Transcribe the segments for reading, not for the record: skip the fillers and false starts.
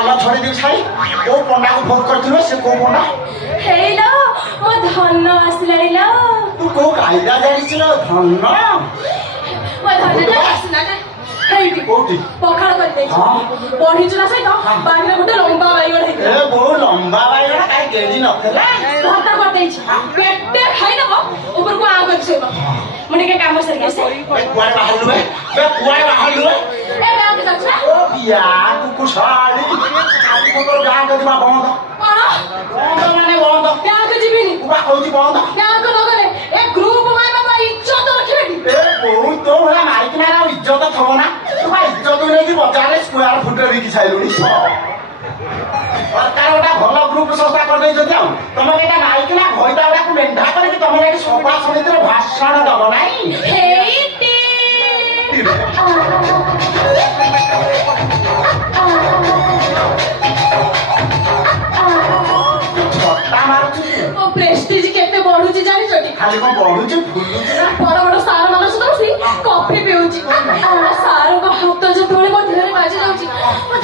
आलो छोड़ी दी छाई ओ पंडा को फोन करथिलो से को पंडा हेलो मो धन आसलाइलो तू को कायदा जानिছিলো धन मो धन आसला ना हेइटी कोठी पखाळ करते बढी चला सहित बागरे गुटे लंबा बाइगण हे ए बहु लंबा बाइगण काई केजी नथला भत्ता करते पेटे खाइ नब ऊपर को आ गछ मने के काम सर के से कुआय बाहरलु बे कुआय बाहरलु ए गां के जाछ ओ बिया तू कुसाड़ी आज को गां के दिमा बंद बंद माने बंद गां के जीबिनी उबा कहूची बंद गां के लगले ए ग्रुप माय बाबा इज्जत रखिबेनी ए बहु तो भला माइक ना इज्जत थबो ना तू इज्जत नै कि बजारे स्क्वायर फुट बिकी छाइलुनी सरकार ओटा भलो ग्रुप संस्था कर दे जति तमे एटा माइक ना भइता ओटा को मेंढा करे कि तमे एटी सभा समितिर भाषण दब नाही हेइटी छत्ता मारुची ओ प्रेस्टीज केते बढुची जानि छटी खाली को बढुची फुलुची ना बड़ बड़ सार मानस दउसी कॉफी पिउची सार को हाथ जो तोले को धरे बाजे जाउची ओ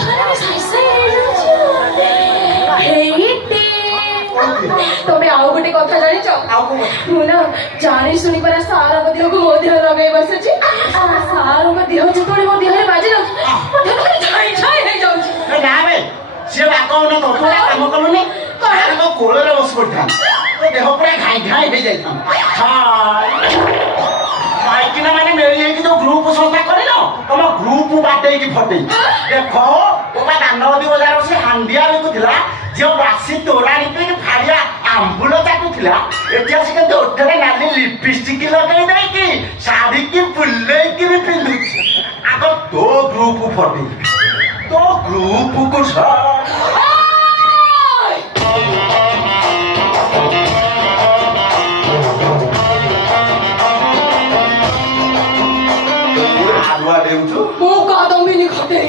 धरे साइ साइ जाउची हेइटी तमे आउ गोटे कथा जानिछ आउ को मु ना जानि सुनि पर सार को देह को मोदिर लगे बसची सार को देह जो तोले को देहरे बाजे जाउची ओ धरे छाई छाई हे जाउची ना बे से बाको न तो थोड़ा काम कलुनी कार को कोलरे बस पड़ता तो देह पूरा घाई घाई हो जाता हां माइक ना माने मेरी एक जो ग्रुप संस्था करिलो तुम ग्रुप बाटे की फटे देखो ओबा दानवदी बाजार से हांडिया को थिला जो बासी तोरानी पे फाड़िया आंबुलो ताकू थिला एतिया से दोठरे नाली लिपस्टिक लगाई दे की साड़ी की फुल्ले की भी पिंदु आगो तो ग्रुप फटे तो ग्रुप को सा आलुआ देउछु मो कदम भी नहीं खटे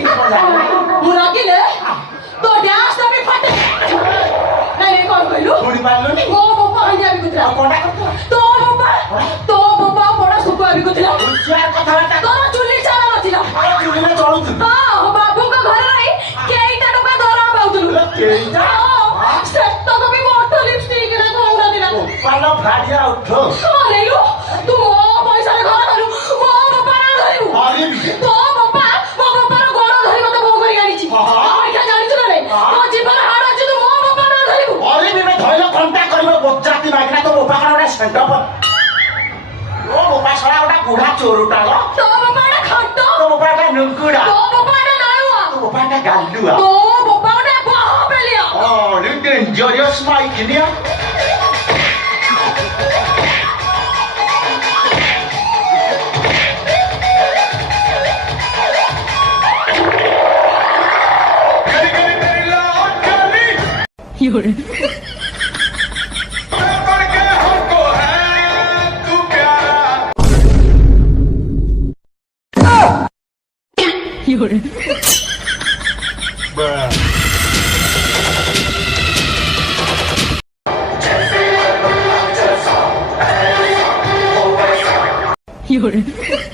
मुरा के ले तो ड्यास तभी फटे नहीं कौन कहलु थोड़ी पालो नी मो बाबा हंडिया भी कुतरा कोना करतो तो बाबा बड़ा सुकुआ भी कुतरा उसिया कथा बाता तो चुली चला नथिला चुली में चलुछु हां बाबू का घर रही केइटा टका दरा पाउतलु केइटा सेट तो भी मोटो लिपस्टिक ना कोंडा दिला पालो फाड़िया उठो अरे लो तू मो पैसा रे घर करू मो बाबा ना धरिबु अरे भी तो बाबा मो बाबा रो गोड़ धरि मते बो करी आनिछि आइका जानिछु ना नहीं तो जीवन हार अछि तू मो बाबा ना धरिबु अरे भी मैं धइलो घंटा करबो बच्चाती माइकना तो बाबा का सेंटर पर ओ बाबा सरा ओटा बुढ़ा चोरुटा लो तो बाबा ना खट्टो तो बाबा का नुकुड़ा तो बाबा ना नाळुआ तो बाबा का गालुआ तो बाबा ना बाहुबलिया oh lu dangerous mic ini ya You're You're You're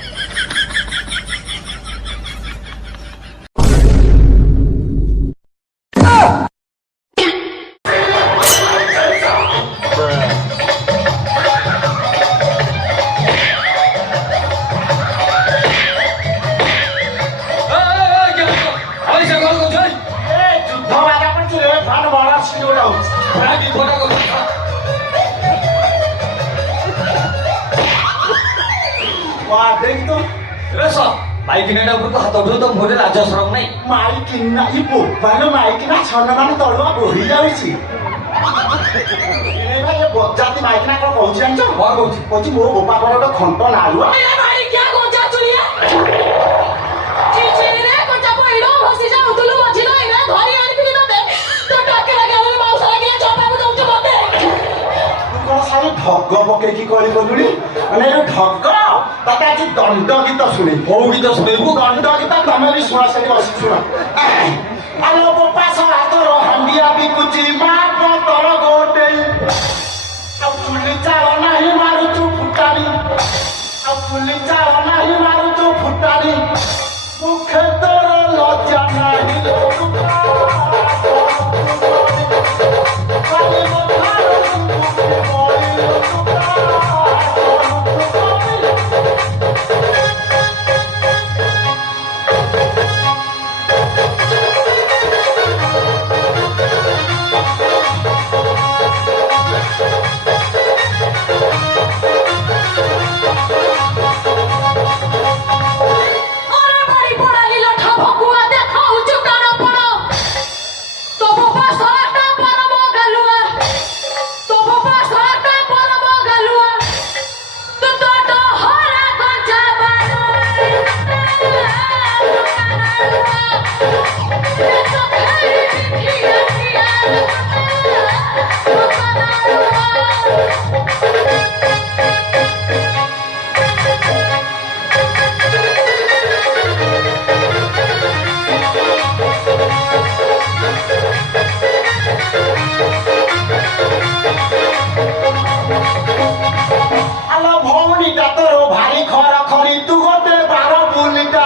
माइकिना ऊपर हाथ उठो तो मोरे लाज शरम नहीं माइकिना इपो बालो माइकिना छन मान तळवा बोही जाउछि ए भाई बच्चाती माइकिना को कहउछि जानछो कौन कहउछि कहउछि मो बापा पर तो खंट नालुआ ए भाई क्या गोजा चुलिया चिचिरे रे कोचा पहिलो हसी जा उतलु मझी नहीं रे धरी आनी पिली तते तो टाके लगे हमरे माउसा लगे छोटा को दउछ मते तू कोन सारी ढग पके की करी बोलुनी माने ढग ताते आज दंड गीत शुणी हो गीत सुनेबु दंड गीत तमे भी सुना सके बस सुना आलो बापा सब हाथ हंडिया भी कुछ मां पतर गोटे अब चुली चाल नहीं मारू तू फुटानी अब चुली चाल नहीं मारू तू फुटानी मुखे तोर लज्जा नहीं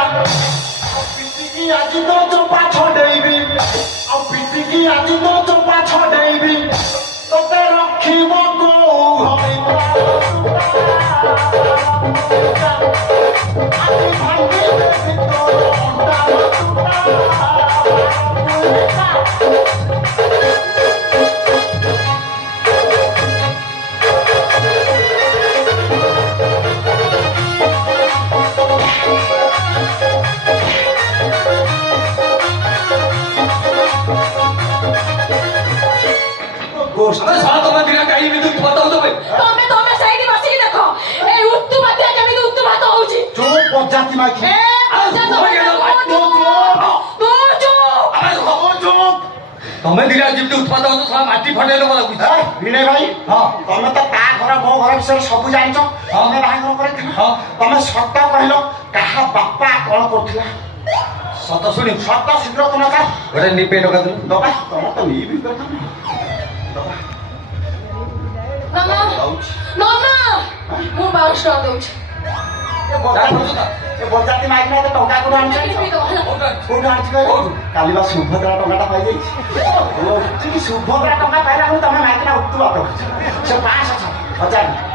ପିଟିକି ଆଜି ତ ଚୋପା ଛଡେଇବି ଆଉ ପିଟିକି ଆଜି ତ ଚୋପା ଛଡେଇବି ତତେ ରଖିବ କୋଉ ହଇବ ଆଜି ଭାଙ୍ଗିବେ ଭିତର ଆମେ ସାରା ତମେ ଦିନ କାହିଁ ଏମିତି ଉତ୍ପାତ ହଉଛ ବେ? ତମେ ସେଇଠି ବସିକି ଦେଖ ଏଇ ଉତ୍ତୁପାତିଆ କେମିତି ଉତ୍ତୁପାତ ହଉଛି ଚୋପ ବଜାତି ମାଇକି ଏ ଅଜାତ ତମେ ଦିନ ଯେମିତି ଉତ୍ପାତ ହଉଛ ସାରା ମାଟି ଫଟେଇ ଲୋକ ଲାଗୁଛି। ବିନୟ ଭାଇ ହଁ। ତମେ ତ ତା ଘର ମୋ ଘର ବିଷୟରେ ସବୁ ଜାଣିଛ ତମେ ବାହାଘର କରିଥିଲ ହଁ। ତମେ ସତ କହିଲ କାହା ବାପା କଣ କରୁଥିଲା ସତ ଶୁଣି ସତ ଶୀଘ୍ର ତମେ କା ଗୋଟେ ନିପେ ଟଙ୍କା ଦେଲୁ। ଦବା ତମର ତ ନେଇ ବି କଥା ମାମା ମାମା ମୁଁ 500 ଟଙ୍କା ଦଉଛି ଏ ବଜାତି ମାଇକି ନା ଟଙ୍କା କୋଉଠୁ ଆଣିଛ କୋଉଠୁ ଆଣିଛି କହିଲ କାଲି ବା ସୁଭଦ୍ରା ଟଙ୍କାଟା ପାଇଯାଇଛି ସୁଭଦ୍ରା ଟଙ୍କା ପାଇଲା ବେଳକୁ ତମେ ମାଇକିନା ଉତ୍ତୁପାତ କରୁଛ ସେ 5,000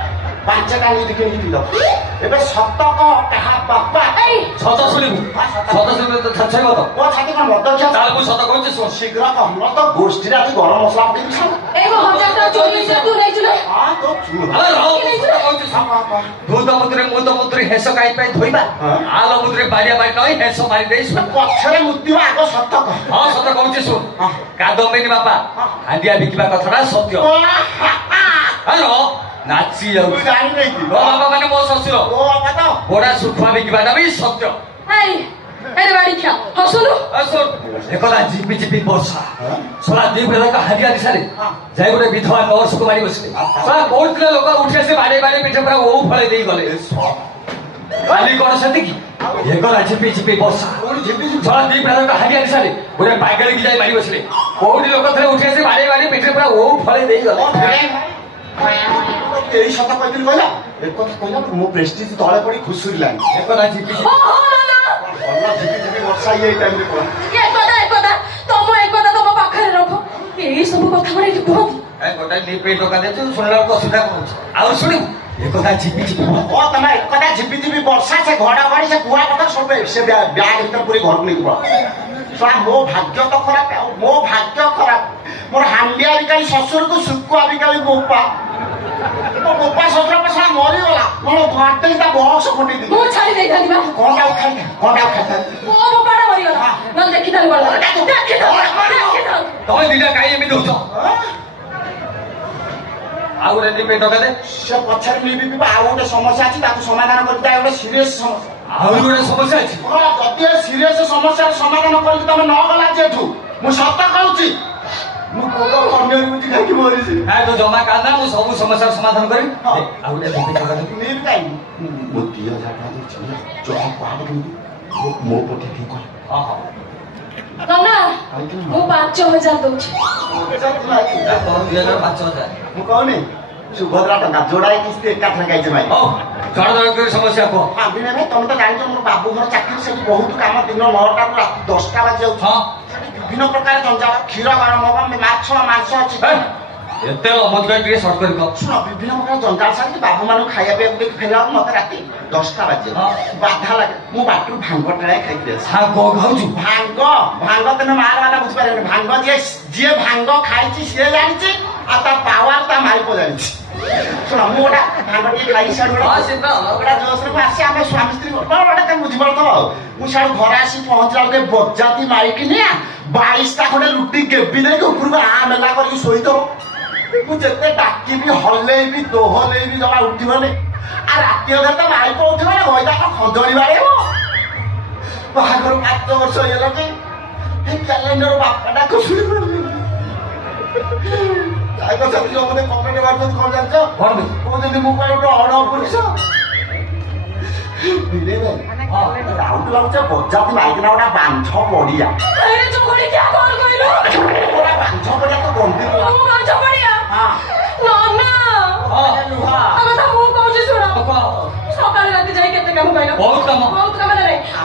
ପାଞ୍ଚଟା ନେଇକି କିଣିକି ଦବ ଏବେ ସତ କହ କାହା ବାପା ସତ ଶୁଣିବୁ ସତ ଶୁଣିବୁ ତ ଛାଛେଇବ ତ ମୋ ଛାତି କଣ ମଦ ଖିଆ ତାହେଲେ ମୁଁ ସତ କହୁଛି ଶୁଣ। ଶୀଘ୍ର କହ ମୋର ତ ଗୋଷ୍ଠୀରେ ଆଜି ଗରମ ମସଲା ପକେଇକି ଖାଉ ଏଇ 1000 ଟଙ୍କା ଚୋରି ହେଇଛି ତୁ ନେଇଛୁ ନା ହଁ ତ ଚୁପ ଆରେ ରହ, ମୁଁ ସତ କହୁଛି ଶୁଣ। ତୁ ତ ମୁଦ୍ରେ ହେସ କାହିଁ ପାଇଁ ଧୋଇବା ଆଲ ମୁଦ୍ରେ ବାଡ଼ିଆ ବାଡ଼ି ନଇ ହେସ ମାରି ଦେଇ ଶୁଣ। ପଛରେ ମୁତିବ ଆଗ ସତ କହ ହଁ ସତ କହୁଛି ଶୁଣ। କାଦମ୍ବିନୀ ବାପା ହାଣ୍ଡିଆ ବିକିବା କଥାଟା ସତ୍ୟ। ଆରେ ନାଚି ଯାଉଛି ଜାଣିନେଇକି ମୋ ବାପା ମାନେ ମୋ ଶ୍ୱଶୁର ଓ ବାପା ତ ବଡ଼ା ଶୁଖୁଆ ବିକିବାଟା ବି ସତ୍ୟ। ଏଇ ବାଡ଼ି ଖିଆ ହସୁନୁ একদা ঝিপি ঝিপি বর্ষা সারা দ্বীপ এলাকা হারিয়া দিশারে যাই গোটে বিধবা নর্সକୁ মারি বসলে সারা কৌটলে লোক উঠি আসে বাড়ি বাড়ি পিঠে পুরা ও ফলে দেই গলে কালি কোন সেতিকি একদা ঝিপি ঝিপি বর্ষা সারা দ্বীপ এলাকা হারিয়া দিশারে গোটে বাইকেলে কি যাই মারি বসলে কৌটি লোক থরে উঠি আসে বাড়ি বাড়ি পিঠে পুরা ও ফলে দেই গলে এই সତ କହିଥିଲି କହିଲା ଏକଥା କହିଲା ମୋ ପ୍ରେଷ୍ଟିଜ ତଳେ ପଡି ଖୁସୁରିଲାଣି একদা ঝিপি ঝিপি ଭଲ ଝିପି ଝିପି ବର୍ଷା ଏଇ ଟାଇମରେ ପଡା একদা ତମ ପାଖରେ ରଖ ଏଇ ସବୁ କଥା ମାନେ ଏଠି କୁହନ୍ତି গোটাই নিপে টাকা দেছো শুনলা তো অসুবিধা করছে আর শুনি একদা ঝিপি ঝিপি ଓ ତମେ ଏକଥା ଝିପି ଝିପି ବର୍ଷା ସେ ଘଡଘଡି ସେ କୁଆ କଥା ସବୁ ସେ ବ୍ୟାଗ ଭିତରେ ପୁରୀ ଘରକୁ ନେଇକି ପଳା ଶୁଣ ମୋ ଭାଗ୍ୟ ତ ଖରାପ ଆଉ ମୋ ଭାଗ୍ୟ ଖରାପ ମୋର ହାଣ୍ଡିଆ ବିକାଳି ଶ୍ୱଶୁରକୁ ଶୁଖୁଆ ବିକାଳି ବୋପା ମୋ ବୋପା ଶ୍ୱଶୁର ପଛରେ ମରିଗଲା ମୋର ଘାଟେ ତା ବକ୍ସ ଫଟେଇ ଦେଲି ମୁଁ ଛାଡ଼ି ଦେଇଥାନ୍ତି ବା କଣଟା ଖାଇଥା କଣଟା ଖାଇଥା ମୋ ବାପାଟା ମରିଗଲା ନହେଲେ ଦେଖିଥାନ୍ତି ଦେଖିଥାନ୍ତି ତମେ ଦିଟା କାହିଁ ଏମିତି ହଉଛ ଆଉ ଗୋଟେ ନିପେ ଟଙ୍କା ଦେ ସେ ପଛରେ ନେବି ଆଉ ଗୋଟେ ସମସ୍ୟା ଅଛି ତାକୁ ସମାଧାନ କରିକି ତା ଗୋଟେ ସିରିୟସ ସମସ୍ୟା ଆହୁରି ଗୋଟେ ସମସ୍ୟା ଅଛି ଯଦି ଏ ସିରିୟସ ସମସ୍ୟାର ସମାଧାନ କରିକି ତମେ ନ ଗଲା ଯେଠୁ ମୁଁ ସତ କହୁଛି ମୁଁ କୋଦ କନ୍ୟାରେ ବୁଝି ଖାଇକି ମରିଛି ନାଇଁ ତ ଜମା କାନ୍ଦା ମୁଁ ସବୁ ସମସ୍ୟାର ସମାଧାନ କରିବି ଆଉ ଗୋଟେ ନିପେ ଟଙ୍କା ଦେ ନେବି କାହିଁକି ମୁଁ 2,000 ଟଙ୍କା ଦେଇଛି ଜଣ କୁଆଡ଼େ କେମିତି ମୋ ପଟେ ଠିକ କର ହଁ ହଁ ନନା ମୁଁ 5,000 ଦଉଛି ତୋର 2,000 ମୁଁ କହୁନି ସୁଭଦ୍ରା ଟଙ୍କା ଯୋଡ଼ାଏ କିସ୍ତି ଏକାଥରେ ଖାଇଛି ଭାଇ ହଉ ଜଣ ଜଣ କରି ସମସ୍ୟା କୁହ ବିନୟ ଭାଇ ତମେ ତ ଜାଣିଛ ମୋର ବାବୁ ଘର ଚାକିରି ସେଠି ବହୁତ କାମ ଦିନ 9ଟାରୁ ରାତି 10ଟା ବାଜି ଯାଉଛି ହଁ ବିଭିନ୍ନ ପ୍ରକାର ଜଞ୍ଜାଳ କ୍ଷୀର ଗରମ ହବ ମାଛ ମାଂସ ଅଛି ଏତେ ଅମତ ଟିକେ ସର୍ଟ କରି କହ ଶୁଣ ବିଭିନ୍ନ ପ୍ରକାର ଜଞ୍ଜାଳ ସାରିକି ବାବୁ ମାନଙ୍କୁ ଖାଇବା ପିଇବାକୁ ଦେଇକି ଫେରିଲା ବେଳକୁ ମତେ ରାତି 10ଟା ବାଜି ବାଧା ଲାଗେ ମୁଁ ବାଟରୁ ଭାଙ୍ଗ ଟାଳେ ଖାଇକି ଆସେ ଶାଗ ଖାଉଛୁ ଭାଙ୍ଗ ତମେ ମାର ମାନେ ବୁଝିପାରିବନି ଭାଙ୍ଗ ଯିଏ ଭାଙ୍ଗ ଖାଇଛି ସିଏ ଜାଣିଛି ଆଉ ତା ପାୱାର ତା ମାଲିକ ଜାଣିଛି ଶୁଣ ମୁଁ ଗୋଟେ ଭାଙ୍ଗ ଟିକେ ଖାଇକି ସାଡୁ ଗୋଟେ ଜୋସରେ ଆସି ଆମେ ସ୍ୱାମୀ ସ୍ତ୍ରୀ ଗୋଟେ ତମେ ବୁଝିପାରୁଥିବ ଆଉ ମୁଁ ସାଡୁ ଘରେ ଆସି ପହଞ୍ଚିଲା ଗୋଟେ ବଜାତି ମାରିକି ନିଆ 22ଟା ଖଣ୍ଡେ ରୁଟି ଗେବି ଦେଇକି ଉପରକୁ ମେଲା କରିକି ଶୋଇଥିବ ମୁଁ ଯେତେ ଡାକିବି ହଲେଇବି ଦୋହଲେଇବି ଜମା ଉଠିବନି ଆଉ ରାତି ଅଧରେ ତ ମାଇକ ଉଠିବ ନା ଗଇଦାକ ଖଞ୍ଜଣି ବାଡେଇବ ବାହାଘର 5 ବର୍ଷ ହେଇଗଲା ଯେ ଏ କ୍ୟାଲେଣ୍ଡର ବାପାଟାକୁ ଶୁଣିପାରୁନି ସାଙ୍ଗସାଥି ମତେ କମେଣ୍ଟ ମାରୁଛନ୍ତି କଣ ଜାଣିଛ କହୁଛନ୍ତି ମୁଁ କଣ ଗୋଟେ ଅଣ ପୁରୁଷ ଡାଉଟ ଲାଗୁଛ ବଜାତି ମାଇକିନା ଗୋଟେ ବାଞ୍ଛ ପଡିଆ ବାଞ୍ଛ ପଡିଆ ତ ଗନ୍ଧିର ସକାଳେ ରାତି ଯାଇ କେତେ କାମ ପାଇଲ ବହୁତ କାମ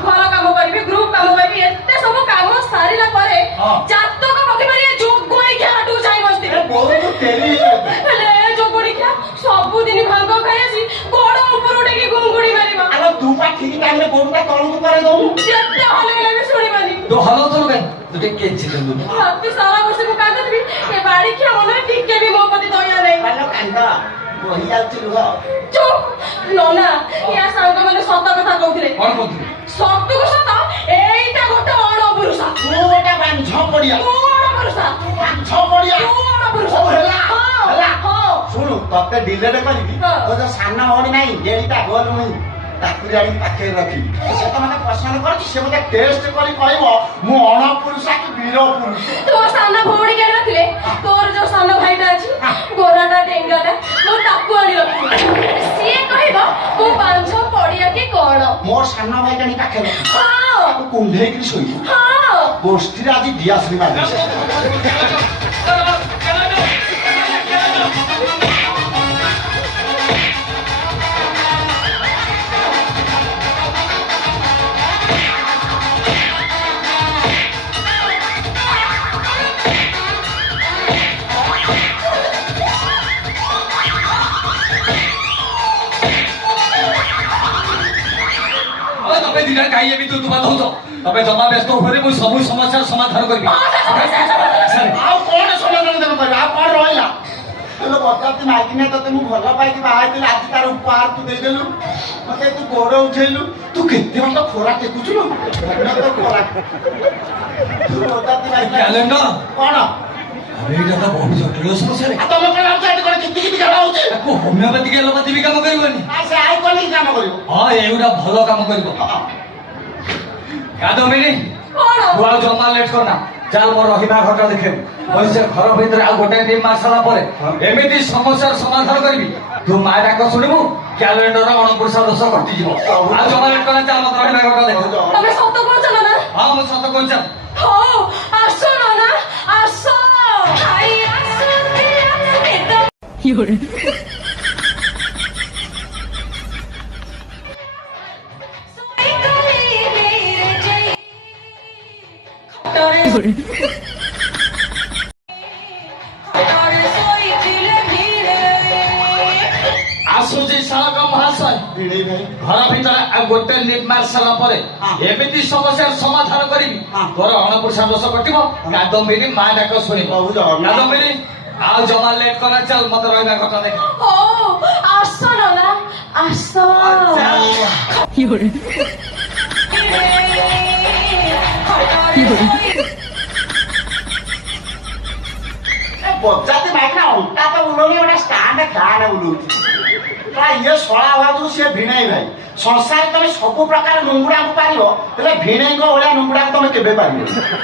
ଘର କାମ জাতক প্রতিবারে যোগ পরীক্ষা হাটু যাই বসতিবে ବହୁତ ଡେରି ହେଲେ ଯୋଗ ପରୀକ୍ଷା ସବୁଦିନ ଭାଗ ଖାଇ ଆସି ଗୋଡ ଉପରୁ ଉଠେଇକି ଗୁଙ୍ଗୁଡି ମାରିବ ଆଲୋ ତୁ ପା ଠିକ ଟାଇମରେ ଗୋରୁଟା ତଳକୁ କରେଇ ଦଉନୁ ଯେତେ ହଲେଇଲେ ବି ଶୁଣିବନି ତୁ ହଲ ତୁ କାଇଁ ତୁ ଟିକେ କେଞ୍ଚି ଦେଲୁ ରାତି ସାରା ବସିକୁ କାନ୍ଦୁଥିବି ଏ ବାଡି ଖିଆ ମନରେ ଟିକେ ବି ମୋ ପ୍ରତି ଦୟା ନାହିଁ ଆଲୋ କାନ୍ଦ ବହି ଯାଉଛି ଲୁହ ଚୁପ୍ ନନା ୟା ସାଙ୍ଗମାନେ ସତ କଥା କହୁଥିଲେ କଣ କହୁଥିଲୁ ସତକୁ ସତ ଏଇଟା ଗୋଟେ ଅଣପୁରୁଷ ତୁ ଗୋଟେ ବାଞ୍ଝ ପଡିଆ ତୁ ଅଣପୁରୁଷ ବାଞ୍ଝ ପଡିଆ ତୁ ଅଣପୁରୁଷ ହଉ ହେଲା ହେଲା ହଁ ଶୁଣୁ ତତେ ଡିଲେଟ କରିବି ହଁ। ତୋ ଯୋଉ ସାନ ଭଉଣୀ ନାହିଁ ଡେରିଟା ଗୋଲ ମୁଇଁ ତାକୁ ଆଣି ପାଖରେ ରଖିବି ସେ ତ ମତେ ପସନ୍ଦ କରୁଛି ସେ ମତେ ଟେଷ୍ଟ କରି କହିବ ମୁଁ ଅଣପୁରୁଷ କି ବୀର ପୁରୁଷ ତୋ ସାନ ଭଉଣୀ କେଣ ରଖିଲେ ତୋର ଯୋଉ ସାନ ଭାଇଟା ଅଛି ଗୋରାଟା ଡେଙ୍ଗାଟା ମୁଁ ତାକୁ ଆଣି ରଖିବି ସିଏ କହିବ ମୁଁ ବାଞ୍ଝ ପଡିଆ କି କଣ ମୋ ସାନ ଭାଇ ଜାଣି ପାଖରେ ହଁ ତାକୁ କୁଣ୍ଢେଇକିରି ଶୋଇବୁ ହଁ ଗୋଷ୍ଠୀରେ ଆଜି ଦିଆଶ୍ରୀ ମାରିଛି ତମେ ଦିନ କାହିଁ ଏମିତି ତୁମା ଦଉଛ ତମେ ଜମା ବ୍ୟସ୍ତ ଉପରେ ମୁଁ ସବୁ ସମସ୍ୟାର ସମାଧାନ କରିବି ଆଉ କଣ ସମାଧାନ ଦେବ କରିବି ଆଉ କଣ ରହିଲା ବଜାତି ମାଇକିନା ତତେ ମୁଁ ଭଲ ପାଇକି ବାହା ହେଇଥିଲି ଆଜି ତାର ଉପହାର ତୁ ଦେଇଦେଲୁ ମତେ ତୁ ଗୋଡ ଉଠେଇଲୁ ତୁ କେତେ ବାଟ ଖୋରା ଟେକୁଛୁ ଲୋ? ଧନ୍ୟ ତୋ ଖୋରା ତୁ ବଜାତି ମାଇକିନା କ୍ୟାଲେଣ୍ଡର କଣ ଏଇଟା ତ ବହୁତ ଜଟିଳ ସମସ୍ୟାରେ ଆଉ ତମେ କଣ ଭାବୁଛ ଏଠି କଣ କିତି କିତି କାମ ହଉଛି ତାକୁ ହୋମିଓପାଥିକ ଏଲୋପାଥି ବି କାମ କରିବନି ଆଉ ସେ ଆଉ କଣ କାମ କରିବ ହଁ ଏଇଗୁଟା ଭଲ କାମ କରିବ କାଦମ୍ବିନୀ କଣ ତୁ ଆଉ ଜମା ଲେଟ୍ କରନା ଚାଲ ମୋ ରହିବା ଘରଟା ଦେଖେବୁ ପଇସା ଘର ଭିତରେ ଆଉ ଗୋଟେ ଟିମ୍ ମାସ ସାରିଲା ପରେ ଏମିତି ସମସ୍ୟାର ସମାଧାନ କରିବି ତୁ ମା ଡାକ ଶୁଣିବୁ କ୍ୟାଲେଣ୍ଡର ଅଣପୁରୁଷା ଦୋଷ କଟିଯିବ ଆଉ ଜମା ଲେଟ୍ କରନା ଚାଲ ମୋ ରହିବା ଘରଟା ଦେଖେବୁ ତମେ ସତ କହୁଛ ନା ହଁ ମୁଁ ସତ କହୁଛି ଚାଲ ହଉ ଆସ ନନା ଆସ ଆଇ ଆସନ୍ତି ନିଦ 有人， ଶୋଇ ଗଲିରେ ଯାଇ ଖଟରେ有人，ଖଟରେ ଶୋଇଥିଲେ ଧୀରେ ଆସୁଛି ଶାଳକ ମହାଶୟ ଭିଣେଇ ଭାଇ ଘର ଭିତରେ ଆଉ ଗୋଟେ ଲିପ୍ ମାରି ସାରିଲା ପରେ ହଁ। ଏମିତି ସମସ୍ୟାର ସମାଧାନ କରିବି ହଁ। ତୋର ଅଣପୁରୁଷା ଦୋଷ କଟିବ କାଦମ୍ବିନୀ ମା ଡାକ ଶୁଣିବ ପ୍ରଭୁ ଜଗନ୍ନାଥ। କାଦମ୍ବିନୀ ଆଉ ଜମା ଲେଟ୍ କର ଚାଲ ମତେ ରହିବା ଘରଟା ଦେଖ ହଉ ଆସ ନନା ଆସ 有人， ଖଟରେ ଶୋଇ ବଜାତି ମାଇକିନା ଅଣ୍ଟା ତ ବୁଲଉନି ଗୋଟେ ଷ୍ଟାଣ୍ଡ ଫ୍ୟାନ ବୁଲଉଛି ଇଏ ଶଳା ଭାବୁ ସିଏ ଭିଣେଇ ଭାଇ ସଂସାରରେ ତମେ ସବୁ ପ୍ରକାର ନୁଙ୍ଗୁଡାକୁ ପାରିବ ହେଲେ ଭିଣେଇଙ୍କ ଭଳିଆ ନୁଙ୍ଗୁଡାକୁ ତମେ କେବେ ପାରିବ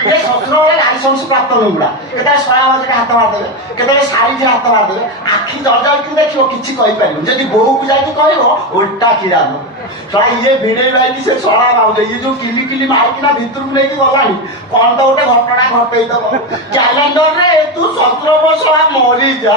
ଏ ଶ୍ୱଶୁର ଭଳିଆ ଲାଇସେନ୍ସ ପ୍ରାପ୍ତ ନୁଙ୍ଗୁଡା କେତେବେଳେ ଶଳା ଭାଉଜରେ ହାତ ମାରିଦେବେ କେତେବେଳେ ଶାଢୀରେ ହାତ ମାରିଦେବେ ଆଖି ଜଳଜଳକି ଦେଖିବ କିଛି କହିପାରିବ ଯଦି ବୋହୂକୁ ଯାଇକି କହିବ ଓଲଟା କିରାବ ଶଳା ଇଏ ଭିଣେଇ ଭାଇକି ସେ ଶଳା ଭାଉଜ ଇଏ ଯୋଉ କିଲି କିଲି ମାରିକିନା ଭିତରକୁ ନେଇକି ଗଲାଣି କଣ ତ ଗୋଟେ ଘଟଣା ଘଟେଇଦବ କ୍ୟାଲେଣ୍ଡରରେ ତୁ 17 ବର୍ଷ ମରିଯା